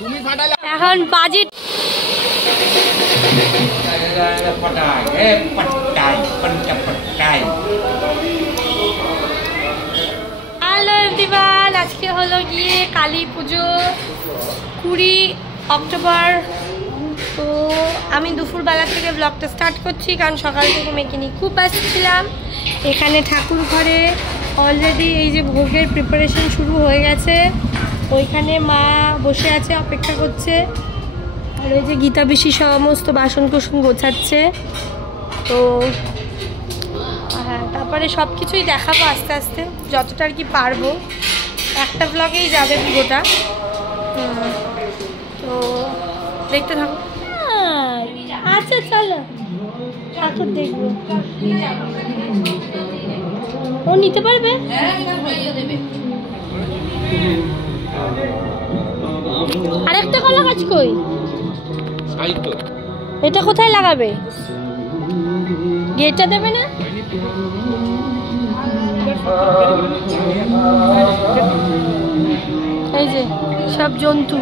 এখন বাজি hello everyone, আজকে হলো গিয়ে কালী পুজো 20 অক্টোবর। তো আমি দুপুরবেলা থেকে ব্লগটা স্টার্ট করছি, কারণ সকাল থেকে মেয়েকে নিয়ে খুব ব্যস্ত ছিলাম। এখানে ঠাকুর ঘরে অলরেডি এই যে ভোগের প্রিপারেশন শুরু হয়ে গেছে। ওইখানে মা বসে আছে, অপেক্ষা করছে। আর ওই যে গীতা বেশি সমস্ত বাসন কোসন গোছাচ্ছে। তো হ্যাঁ, তারপরে সব কিছুই দেখাবো আস্তে আস্তে, যতটা আর কি পারবো। একটা ব্লগেই যাবে পুরোটা, তো দেখতে থাকো। আচ্ছা চলো ঠাকুর দেখবো। ও নিতে পারবে? আরেকটা কলা গাছ কই? এটা কোথায় লাগাবে? গেটটা দেবে না? এই যে সব জন্তু।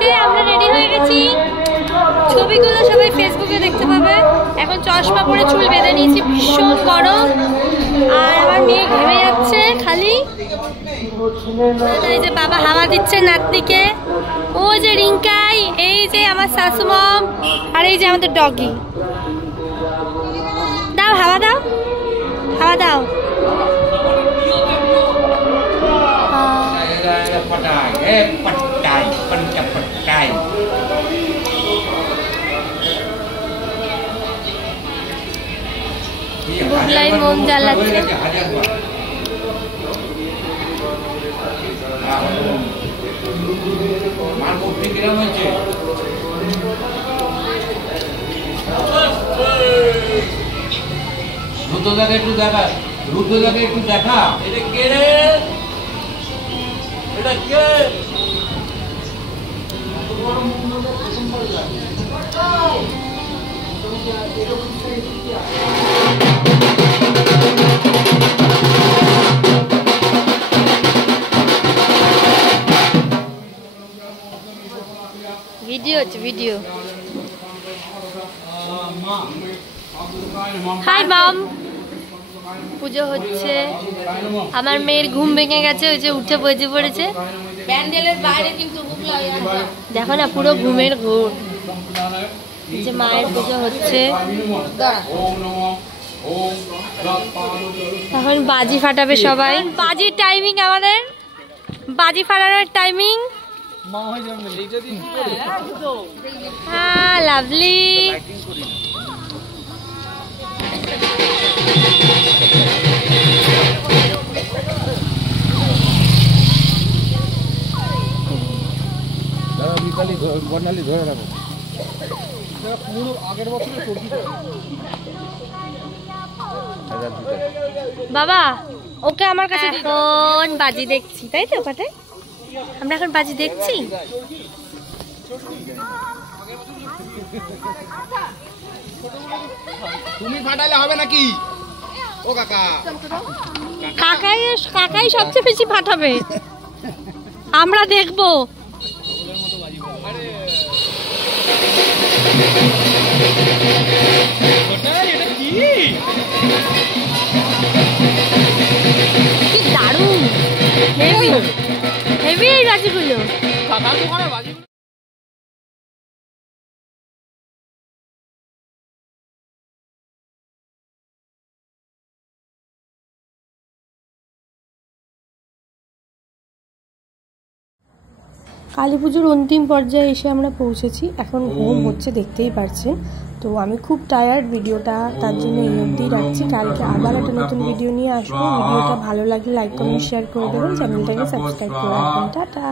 যে আমরা রেডি হয়ে গেছি, ছবিগুলো সবাই ফেসবুকে দেখতে পাবে। এখন চশমা পরে চুল বেঁধে নিয়েছি, ভীষণ গরম। আর আমার মেয়ে ঘেমে যাচ্ছে খালি। এই যে বাবা হাওয়া দিচ্ছে নাতনিকে, ও যে রিঙ্কাই, এই যে আমার শাশুমম, আর এই যে আমাদের ডগি। দাও হাওয়া দাও, হাওয়া দাও। বুগলাই মোম জ্বালাচ্ছে। রুদ্রদাকে একটু দেখা, রুদ্রদাকে একটু দেখা। এটা কে রে? এটা কে? ভিডিও হচ্ছে, ভিডিও। হাই মাম। পুজো হচ্ছে, আমার মেয়ের ঘুম ভেঙে গেছে, ওই যে উঠে বসে পড়েছে। প্যান্ডেলের বাইরে কিন্তু দেখো না, পুরো ঘুমের ঘোর। যে মায়ের পুজো হচ্ছে, এখন বাজি ফাটাবে সবাই। বাজির টাইমিং আমাদের, বাজি ফাটানোর টাইমিং। হ্যাঁ, লাভলি। ধরে রাখো। বাবা ওকে আমার কাছে এখন বাজি দেখছি, তাই তো? পাটে আমরা এখন বাজি দেখছি। তুমি ফাটালে হবে নাকি? ও কাকা, কাকাই সবচেয়ে বেশি ফাটাবে, আমরা দেখবো। কি দারুণ, হেভি হেভি এই বাজিগুলো। কাকার দোকানে বাজি। কালী পুজোর অন্তিম পর্যায়ে এসে আমরা পৌঁছেছি। এখন হোম হচ্ছে, দেখতেই পারছেন। তো আমি খুব টায়ার্ড, ভিডিওটা তার জন্য এই অবধি রাখছি। কালকে আবার একটা নতুন ভিডিও নিয়ে আসবো। ভিডিওটা ভালো লাগলে লাইক কমেন্ট শেয়ার করে দেবেন, চ্যানেলটাকে সাবস্ক্রাইব করে রাখবেন। টাটা।